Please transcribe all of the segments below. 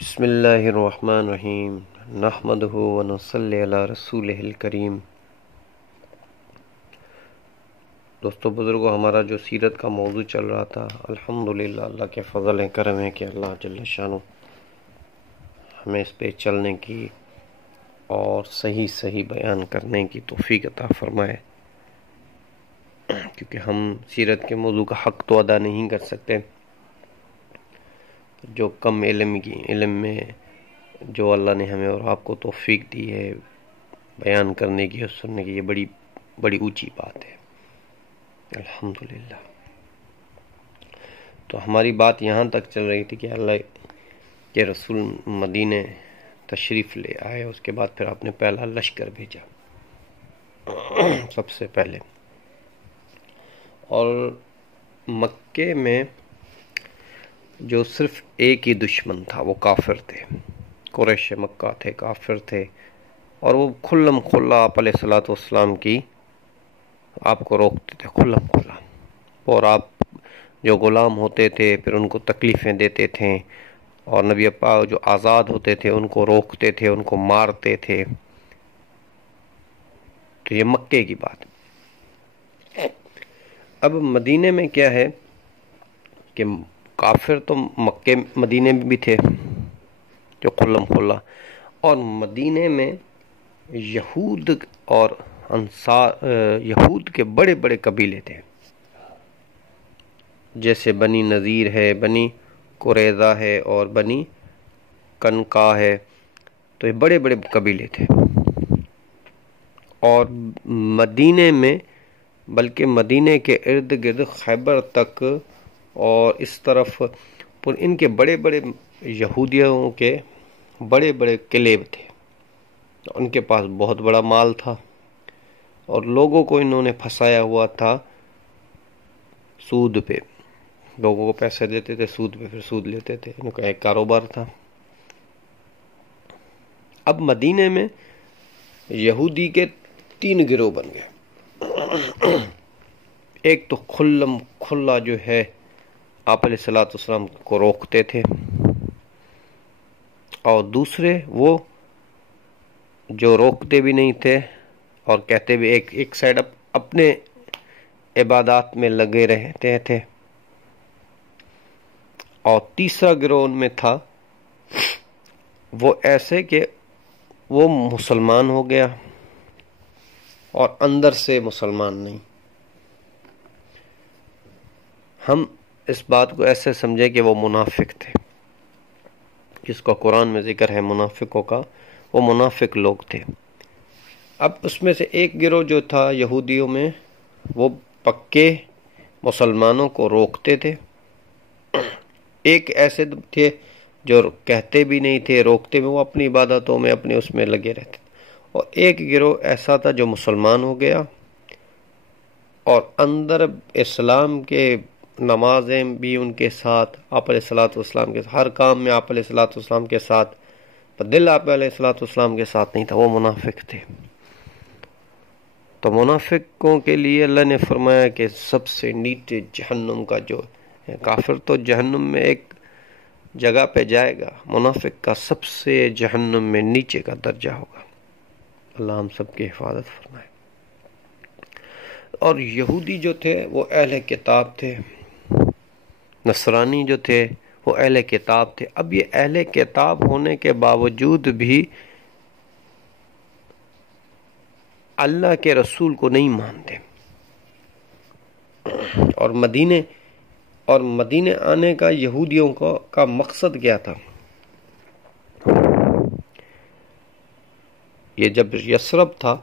بسم اللہ الرحمن الرحیم نحمدہ ونصلی علی رسولہ الکریم۔ دوستو بزرگوں، ہمارا جو سیرت کا موضوع چل رہا تھا، الحمدللہ اللہ کے فضل کرم ہے کہ اللہ جل شانہ ہمیں اس پہ چلنے کی اور صحیح بیان کرنے کی توفیق عطا فرمائے، کیونکہ ہم سیرت کے موضوع کا حق تو ادا نہیں کر سکتے۔ جو کم علم میں جو اللہ نے ہمیں اور آپ کو توفیق دی ہے بیان کرنے کی اور سننے کی، یہ بڑی اونچی بات ہے، الحمدللہ۔ تو ہماری بات یہاں تک چل رہی تھی کہ اللہ کے رسول مدینے تشریف لے آئے، اس کے بعد پھر آپ نے پہلا لشکر بھیجا سب سے پہلے، اور مکے میں جو صرف ایک ہی دشمن تھا وہ کافر تھے، قریش مکہ تھے، کافر تھے، اور وہ کھلم کھلا آپ علیہ الصلوۃ والسلام کی آپ کو روکتے تھے کھلم کھلا، اور آپ جو غلام ہوتے تھے پھر ان کو تکلیفیں دیتے تھے، اور نبی پاک جو آزاد ہوتے تھے ان کو روکتے تھے، ان کو مارتے تھے۔ تو یہ مکے کی بات۔ اب مدینے میں کیا ہے کہ کافر تو مکے مدینے میں بھی تھے جو کھلم کھلا، اور مدینے میں یہود اور یہود کے بڑے بڑے قبیلے تھے، جیسے بنی نذیر ہے، بنی قریظہ ہے، اور بنی قنقاع ہے۔ تو یہ بڑے بڑے قبیلے تھے، اور مدینے میں بلکہ مدینے کے ارد گرد خیبر تک اور اس طرف ان کے بڑے بڑے یہودیوں کے بڑے بڑے قلعے تھے، ان کے پاس بہت بڑا مال تھا، اور لوگوں کو انہوں نے پھنسایا ہوا تھا سود پہ، لوگوں کو پیسے دیتے تھے سود پہ، پھر سود لیتے تھے، ان کا ایک کاروبار تھا۔ اب مدینے میں یہودی کے 3 گروہ بن گئے۔ ایک تو کھلم کھلا جو ہے آپ علیہ الصلوۃ والسلام کو روکتے تھے، اور دوسرے وہ جو روکتے بھی نہیں تھے اور کہتے بھی ایک سائڈ اپنے عبادات میں لگے رہتے تھے، اور تیسرا گروہ ان میں تھا وہ ایسے کہ وہ مسلمان ہو گیا اور اندر سے مسلمان نہیں۔ ہم اس بات کو ایسے سمجھے کہ وہ منافق تھے، جس کا قرآن میں ذکر ہے منافقوں کا، وہ منافق لوگ تھے۔ اب اس میں سے ایک گروہ جو تھا یہودیوں میں، وہ پکے مسلمانوں کو روکتے تھے، ایک ایسے تھے جو کہتے بھی نہیں تھے، روکتے میں وہ اپنی عبادتوں میں اپنے اس میں لگے رہتے تھے، اور ایک گروہ ایسا تھا جو مسلمان ہو گیا اور اندر اسلام کے نمازیں بھی ان کے ساتھ، آپ علیہ الصلوۃ والسلام کے ہر کام میں آپ علیہ الصلوۃ والسلام کے ساتھ، پر دل آپ علیہ الصلوۃ والسلام کے ساتھ نہیں تھا، وہ منافق تھے۔ تو منافقوں کے لیے اللہ نے فرمایا کہ سب سے نیچے جہنم کا جو ہے، کافر تو جہنم میں ایک جگہ پہ جائے گا، منافق کا سب سے جہنم میں نیچے کا درجہ ہوگا۔ اللہ ہم سب کی حفاظت فرمائے۔ اور یہودی جو تھے وہ اہل کتاب تھے، نصرانی جو تھے وہ اہل کتاب تھے۔ اب یہ اہل کتاب ہونے کے باوجود بھی اللہ کے رسول کو نہیں مانتے، اور مدینے آنے کا یہودیوں کا مقصد کیا تھا؟ یہ جب یثرب تھا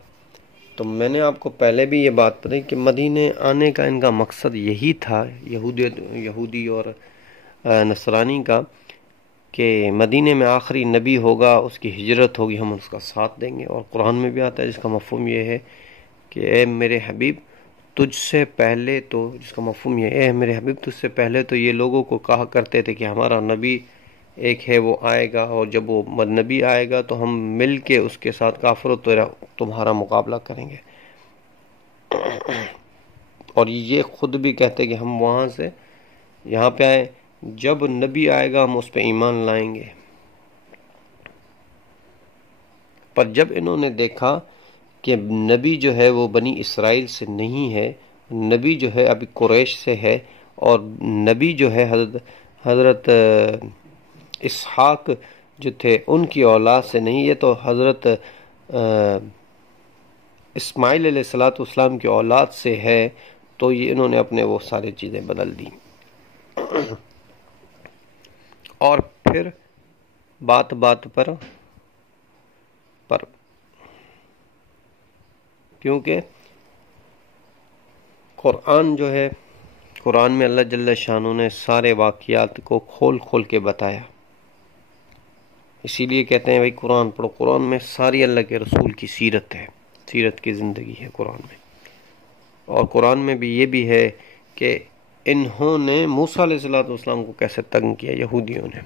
تو میں نے آپ کو پہلے بھی یہ بات بتائی کہ مدینے آنے کا ان کا مقصد یہی تھا، یہودی اور نصرانی کا، کہ مدینے میں آخری نبی ہوگا، اس کی ہجرت ہوگی، ہم اس کا ساتھ دیں گے۔ اور قرآن میں بھی آتا ہے جس کا مفہوم یہ ہے کہ اے میرے حبیب تجھ سے پہلے تو، جس کا مفہوم یہ اے میرے حبیب تجھ سے پہلے تو یہ لوگوں کو کہا کرتے تھے کہ ہمارا نبی ایک ہے، وہ آئے گا، اور جب وہ نبی آئے گا تو ہم مل کے اس کے ساتھ کافروں تمہارا مقابلہ کریں گے۔ اور یہ خود بھی کہتے کہ ہم وہاں سے یہاں پہ آئے، جب نبی آئے گا ہم اس پہ ایمان لائیں گے۔ پر جب انہوں نے دیکھا کہ نبی جو ہے وہ بنی اسرائیل سے نہیں ہے، نبی جو ہے ابھی قریش سے ہے، اور نبی جو ہے حضرت اسحاق جو تھے ان کی اولاد سے نہیں، یہ تو حضرت اسماعیل علیہ السلام کی اولاد سے ہے، تو یہ انہوں نے اپنے وہ ساری چیزیں بدل دی۔ اور پھر بات پر کیونکہ قرآن جو ہے، قرآن میں اللہ جل شانہ نے سارے واقعات کو کھول کھول کے بتایا، اسی لیے کہتے ہیں بھائی قرآن پڑھو۔ قرآن میں ساری اللہ کے رسول کی سیرت ہے، سیرت کی زندگی ہے قرآن میں۔ اور قرآن میں بھی یہ بھی ہے کہ انہوں نے موسیٰ علیہ السلام کو کیسے تنگ کیا یہودیوں نے۔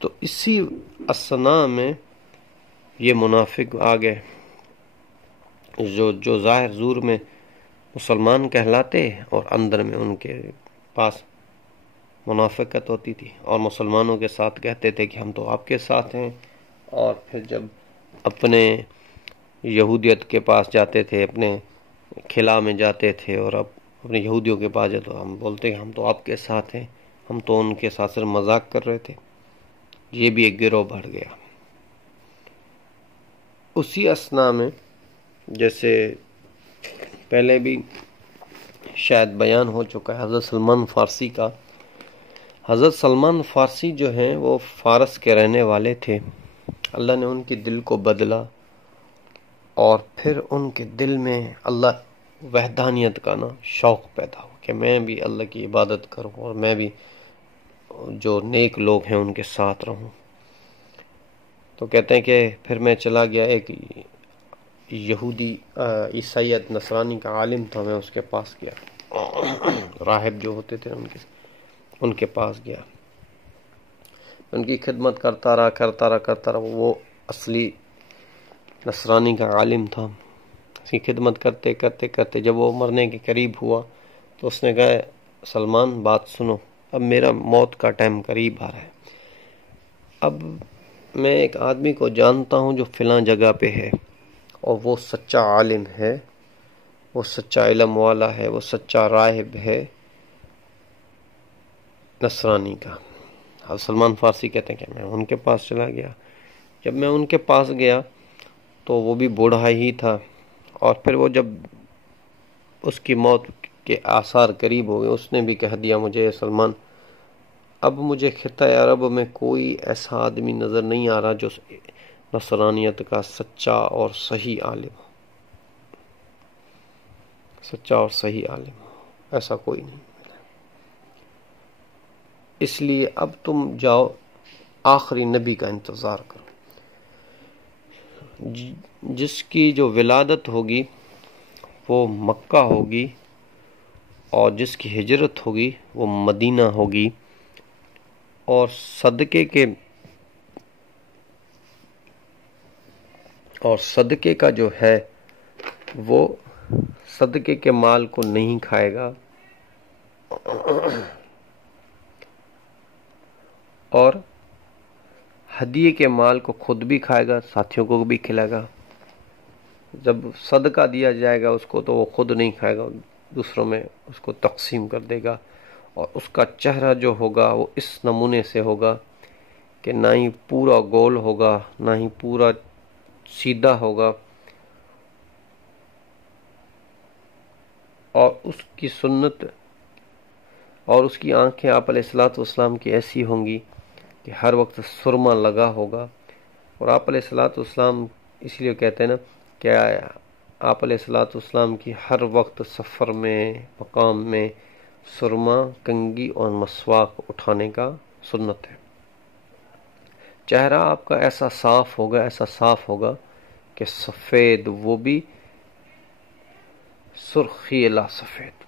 تو اسی اثناء میں یہ منافق آگئے جو ظاہر زور میں مسلمان کہلاتے اور اندر میں ان کے پاس منافقت ہوتی تھی، اور مسلمانوں کے ساتھ کہتے تھے کہ ہم تو آپ کے ساتھ ہیں، اور پھر جب اپنے یہودیت کے پاس جاتے تھے، اپنے خلا میں جاتے تھے، اور اب اپنے یہودیوں کے پاس جاتے تو ہم بولتے کہ ہم تو آپ کے ساتھ ہیں، ہم تو ان کے ساتھ صرف مذاق کر رہے تھے۔ یہ بھی ایک گروہ بڑھ گیا۔ اسی اثناء میں جیسے پہلے بھی شاید بیان ہو چکا ہے حضرت سلمان فارسی کا۔ حضرت سلمان فارسی جو ہیں وہ فارس کے رہنے والے تھے، اللہ نے ان کے دل کو بدلا، اور پھر ان کے دل میں اللہ وحدانیت کا شوق پیدا ہو کہ میں بھی اللہ کی عبادت کروں، اور میں بھی جو نیک لوگ ہیں ان کے ساتھ رہوں۔ تو کہتے ہیں کہ پھر میں چلا گیا، ایک یہودی عیسائیت نصرانی کا عالم تھا، میں اس کے پاس گیا، راہب جو ہوتے تھے ان کے پاس گیا، ان کی خدمت کرتا رہا۔ وہ اصلی نصرانی کا عالم تھا، اس کی خدمت کرتے جب وہ مرنے کے قریب ہوا تو اس نے کہا سلمان بات سنو، اب میرا موت کا ٹائم قریب آ رہا ہے، اب میں ایک آدمی کو جانتا ہوں جو فلاں جگہ پہ ہے، اور وہ سچا عالم ہے، وہ سچا علم والا ہے، وہ سچا راہب ہے نصرانی کا۔ حضرت سلمان فارسی کہتے ہیں کہ میں ان کے پاس چلا گیا۔ جب میں ان کے پاس گیا تو وہ بھی بوڑھا ہی تھا، اور پھر وہ جب اس کی موت کے آثار قریب ہو گئے، اس نے بھی کہہ دیا مجھے سلمان اب مجھے خطہ عرب میں کوئی ایسا آدمی نظر نہیں آ رہا جو نصرانیت کا سچا اور صحیح عالم ہو، سچا اور صحیح عالم ہو، ایسا کوئی نہیں ملا۔ اس لیے اب تم جاؤ آخری نبی کا انتظار کرو، جس کی جو ولادت ہوگی وہ مکہ ہوگی، اور جس کی ہجرت ہوگی وہ مدینہ ہوگی، اور صدقے کا جو ہے وہ صدقے کے مال کو نہیں کھائے گا، اور ہدیے کے مال کو خود بھی کھائے گا، ساتھیوں کو بھی کھلائے گا۔ جب صدقہ دیا جائے گا اس کو تو وہ خود نہیں کھائے گا، دوسروں میں اس کو تقسیم کر دے گا، اور اس کا چہرہ جو ہوگا وہ اس نمونے سے ہوگا کہ نہ ہی پورا گول ہوگا، نہ ہی پورا سیدھا ہوگا، اور اس کی سنت اور اس کی آنکھیں آپ علیہ السلام کی ایسی ہوں گی کہ ہر وقت سرما لگا ہوگا۔ اور آپ علیہ السلام اس لیے کہتے ہیں نا کہ آپ علیہ السلام کی ہر وقت سفر میں، مقام میں سرما، کنگھی اور مسواک اٹھانے کا سنت ہے۔ چہرہ آپ کا ایسا صاف ہوگا کہ سفید، وہ بھی سرخی الا سفید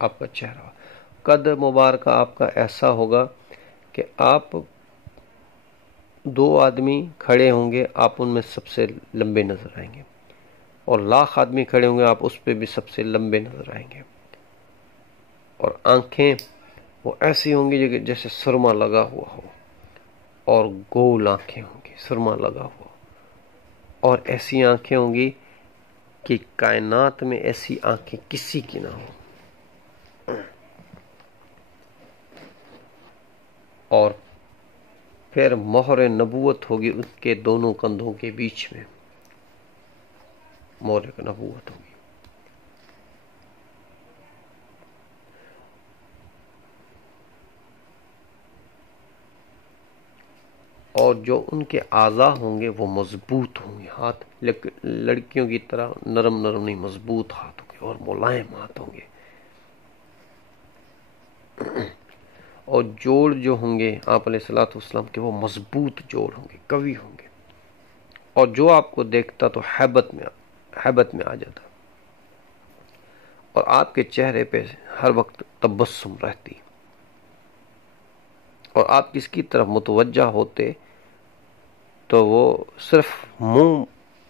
آپ کا چہرہ۔ قد مبارکہ آپ کا ایسا ہوگا کہ آپ دو آدمی کھڑے ہوں گے، آپ ان میں سب سے لمبے نظر آئیں گے، اور لاکھ آدمی کھڑے ہوں گے، آپ اس پہ بھی سب سے لمبے نظر آئیں گے۔ اور آنکھیں وہ ایسی ہوں گی جیسے سرما لگا ہوا ہو، اور گول آنکھیں ہوں گی، سرما لگا ہوا، اور ایسی آنکھیں ہوں گی کہ کائنات میں ایسی آنکھیں کسی کی نہ ہوں، اور پھر مہر نبوت ہوگی اس کے دونوں کندھوں کے بیچ میں، مہر نبوت ہوگی۔ اور جو ان کے اعضاء ہوں گے وہ مضبوط ہوں گے، ہاتھ لڑکیوں کی طرح نرم نرم نہیں، مضبوط ہاتھ ہوں گے اور ملائم ہاتھ ہوں گے، اور جوڑ جو ہوں گے آپ علیہ الصلوۃ والسلام کے وہ مضبوط جوڑ ہوں گے، قوی ہوں گے، اور جو آپ کو دیکھتا تو حیبت میں آ جاتا، اور آپ کے چہرے پہ ہر وقت تبسم رہتی، اور آپ کس کی طرف متوجہ ہوتے تو وہ صرف منہ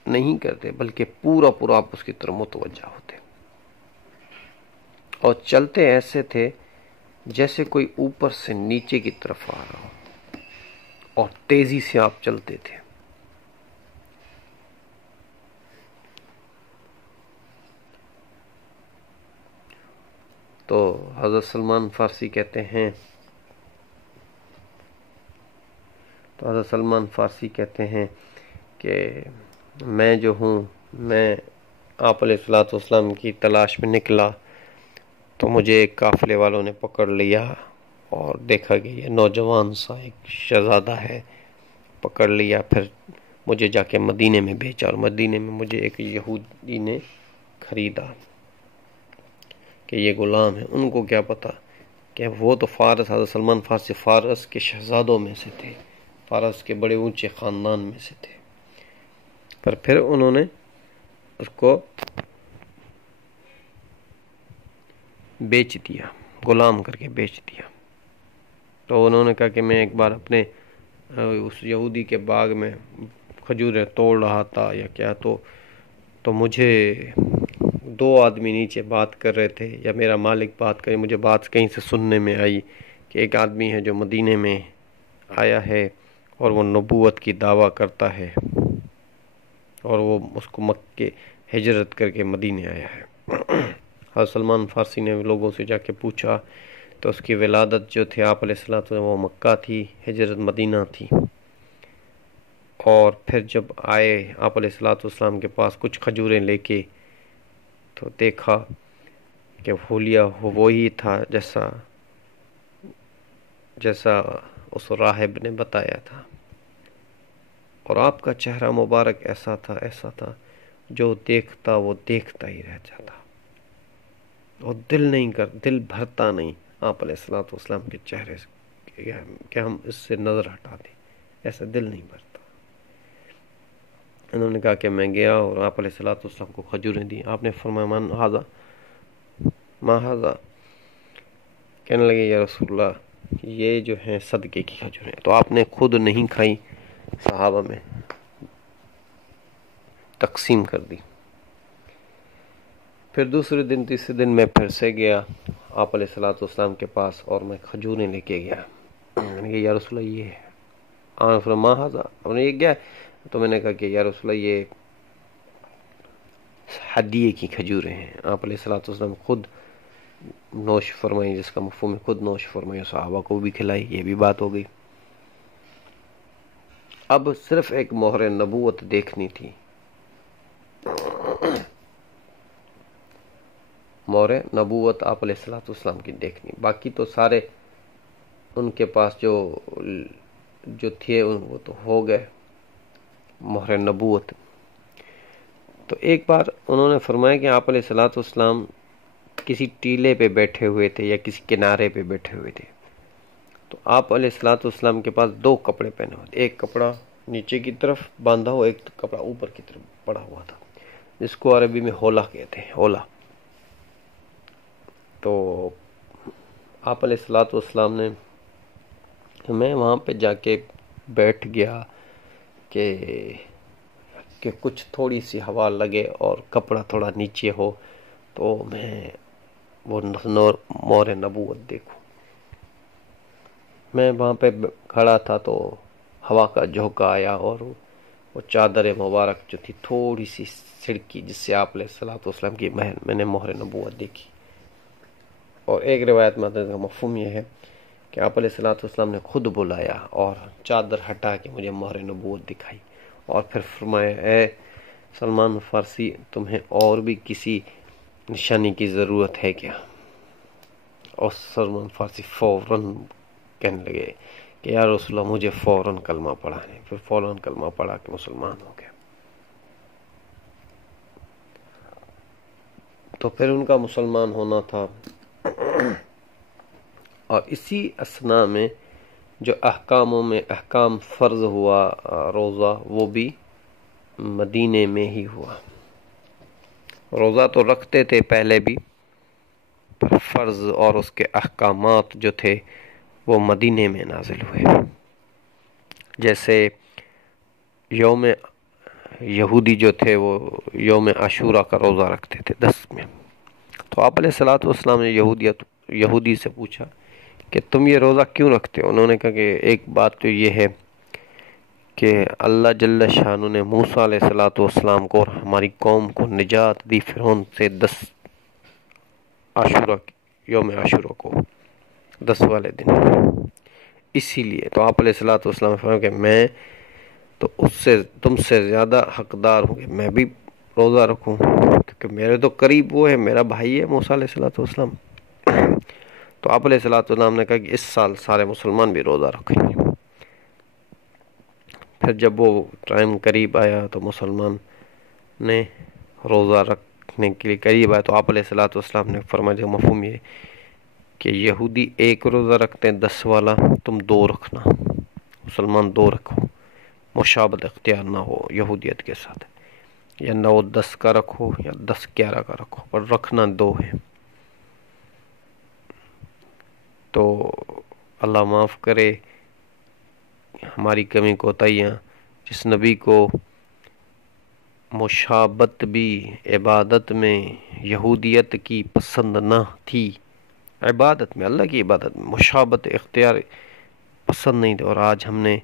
نہیں کرتے بلکہ پورا آپ اس کی طرف متوجہ ہوتے، اور چلتے ایسے تھے جیسے کوئی اوپر سے نیچے کی طرف آ رہا ہو، اور تیزی سے آپ چلتے تھے۔ تو حضرت سلمان فارسی کہتے ہیں کہ میں جو ہوں، میں آپ علیہ الصلوۃ والسلام کی تلاش میں نکلا تو مجھے ایک قافلے والوں نے پکڑ لیا اور دیکھا کہ یہ نوجوان سا ایک شہزادہ ہے، پکڑ لیا، پھر مجھے جا کے مدینے میں بھیجا، اور مدینے میں مجھے ایک یہودی نے خریدا کہ یہ غلام ہے۔ ان کو کیا پتا کہ وہ تو فارس، حضرت سلمان فارسی فارس کے شہزادوں میں سے تھے، فارس کے بڑے اونچے خاندان میں سے تھے، پر پھر انہوں نے اس کو بیچ دیا، غلام کر کے بیچ دیا۔ تو انہوں نے کہا کہ میں ایک بار اپنے اس یہودی کے باغ میں کھجوریں توڑ رہا تھا یا کیا، تو مجھے دو آدمی نیچے بات کر رہے تھے، یا میرا مالک بات کرے، مجھے بات کہیں سے سننے میں آئی کہ ایک آدمی ہے جو مدینے میں آیا ہے اور وہ نبوت کی دعویٰ کرتا ہے، اور وہ اس کو مکے ہجرت کر کے مدینے آیا ہے۔ حضرت سلمان فارسی نے لوگوں سے جا کے پوچھا تو اس کی ولادت جو تھی آپ علیہ السلام وہ مکہ تھی، ہجرت مدینہ تھی، اور پھر جب آئے آپ علیہ السلام کے پاس کچھ کھجوریں لے کے، تو دیکھا کہ حلیہ وہی تھا جیسا اس راہب نے بتایا تھا، اور آپ کا چہرہ مبارک ایسا تھا جو دیکھتا وہ دیکھتا ہی رہ جاتا، اور دل بھرتا نہیں آپ علیہ السلام کے چہرے سے کہ ہم اس سے نظر ہٹا دیں، ایسا دل نہیں بھرتا۔ انہوں نے کہا کہ میں گیا اور آپ علیہ السلام کو کھجوریں دی، آپ نے فرمایا ما ھذا، کہنے لگے یا رسول اللہ یہ جو ہیں صدقے کی کھجوریں، تو آپ نے خود نہیں کھائی، صحابہ میں تقسیم کر دی۔ پھر دوسرے دن تیسرے دن میں پھر سے گیا آپ علیہ السلام کے پاس، اور میں کھجوریں لے کے گیا، میں نے کہا یا رسول اللہ یہ ہے، آپ نے فرمایا ما ھذا، آپ نے یہ کیا ہے؟ تو میں نے کہا کہ یا رسول اللہ یہ ہدیے کی کھجوریں ہیں، آپ علیہ السلام خود نوش فرمائی، جس کا مفہوم ہے خود نوش فرمائی، صحابہ کو بھی کھلائی، یہ بھی بات ہو گئی۔ اب صرف ایک مہر نبوت دیکھنی تھی، مہر نبوت آپ علیہ السلام کی دیکھنی، باقی تو سارے ان کے پاس جو تھے وہ تو ہو گئے مہر نبوت۔ تو ایک بار انہوں نے فرمایا کہ آپ علیہ السلام کسی ٹیلے پہ بیٹھے ہوئے تھے یا کسی کنارے پہ بیٹھے ہوئے تھے، تو آپ علیہ السلام کے پاس دو کپڑے پہنے ہوئے تھے، ایک کپڑا نیچے کی طرف باندھا ہوا، ایک کپڑا اوپر کی طرف پڑا ہوا تھا، جس کو عربی میں ہولا کہتے ہیں، ہولا۔ تو آپ علیہ السلام نے، میں وہاں پہ جا کے بیٹھ گیا کہ کچھ تھوڑی سی ہوا لگے اور کپڑا تھوڑا نیچے ہو تو میں وہ مہر نبوت دیکھوں۔ میں وہاں پہ کھڑا تھا تو ہوا کا جھونکا آیا اور وہ چادر مبارک جو تھی تھوڑی سی سڑکی، جس سے آپ علیہ الصلوۃ والسلام کی میں نے مہر نبوت دیکھی۔ اور ایک روایت میں کا مفہوم یہ ہے کہ آپ علیہ الصلوۃ والسلام نے خود بلایا اور چادر ہٹا کے مجھے مہر نبوت دکھائی، اور پھر فرمایا اے سلمان فارسی، تمہیں اور بھی کسی نشانی کی ضرورت ہے کیا؟ اور سلمان فارسی فوراً کہنے لگے کہ یا رسول اللہ مجھے فوراً کلمہ پڑھانے، پھر فوراً کلمہ پڑھا کے مسلمان ہو گیا۔ تو پھر ان کا مسلمان ہونا تھا، اور اسی اثناء میں جو احکاموں میں احکام فرض ہوا روزہ، وہ بھی مدینے میں ہی ہوا۔ روزہ تو رکھتے تھے پہلے بھی، پر فرض اور اس کے احکامات جو تھے وہ مدینے میں نازل ہوئے۔ جیسے یوم یہودی جو تھے وہ یوم عاشورہ کا روزہ رکھتے تھے 10 میں، تو آپ علیہ الصلوۃ والسلام نے یہودی سے پوچھا کہ تم یہ روزہ کیوں رکھتے ہو؟ انہوں نے کہا کہ ایک بات تو یہ ہے کہ اللہ جل شانہ نے موسیٰ علیہ الصلوۃ والسلام کو اور ہماری قوم کو نجات دی فرعون سے 10 عاشورہ، یوم عاشورہ کو 10 والے دن، اسی لیے تو آپ علیہ الصلوۃ والسلام نے فرمایا کہ میں تو اس سے تم سے زیادہ حقدار ہوں کہ میں بھی روزہ رکھوں، کیونکہ میرے تو قریب وہ ہے، میرا بھائی ہے موسیٰ علیہ الصلوۃ والسلام۔ تو آپ علیہ الصلوۃ والسلام نے کہا کہ اس سال سارے مسلمان بھی روزہ رکھیں گے۔ پھر جب وہ ٹائم قریب آیا تو مسلمان نے روزہ رکھنے کے لیے قریب آیا، تو آپ علیہ الصلوۃ والسلام نے فرمایا مفہوم یہ کہ یہودی ایک روزہ رکھتے ہیں 10 والا، تم 2 رکھنا، مسلمان 2 رکھو، مشابہت اختیار نہ ہو یہودیت کے ساتھ، یا 9 10 کا رکھو یا 10 11 کا رکھو، پر رکھنا 2 ہے۔ تو اللہ معاف کرے ہماری کمی کوتاہیاں، جس نبی کو مشابہت بھی عبادت میں یہودیت کی پسند نہ تھی، عبادت میں، اللہ کی عبادت میں مشابہت اختیار پسند نہیں تھی، اور آج ہم نے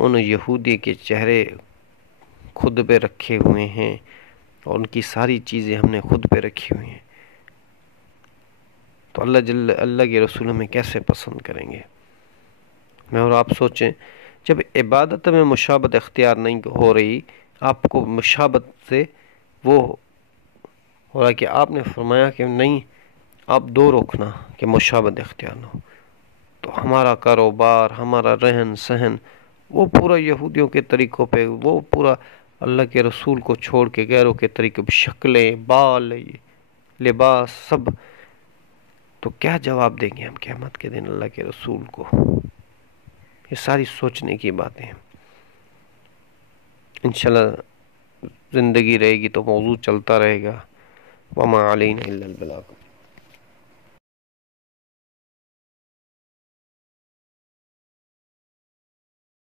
ان یہودی کے چہرے خود پہ رکھے ہوئے ہیں اور ان کی ساری چیزیں ہم نے خود پہ رکھی ہوئی ہیں، تو اللہ کے رسول میں کیسے پسند کریں گے؟ میں اور آپ سوچیں، جب عبادت میں مشابہت اختیار نہیں ہو رہی، آپ کو مشابہت سے وہ ہو رہا کہ آپ نے فرمایا کہ نہیں آپ 2 رکھنا کہ مشابہت اختیار نہ ہو، تو ہمارا کاروبار، ہمارا رہن سہن وہ پورا یہودیوں کے طریقوں پہ، وہ پورا اللہ کے رسول کو چھوڑ کے غیروں کے طریقے پہ، شکلیں، بال، لباس سب، تو کیا جواب دیں گے ہم قیامت کے دن اللہ کے رسول کو؟ یہ ساری سوچنے کی باتیں ہیں۔ انشاءاللہ زندگی رہے گی تو موضوع چلتا رہے گا۔ وما علینا الا البلاغ۔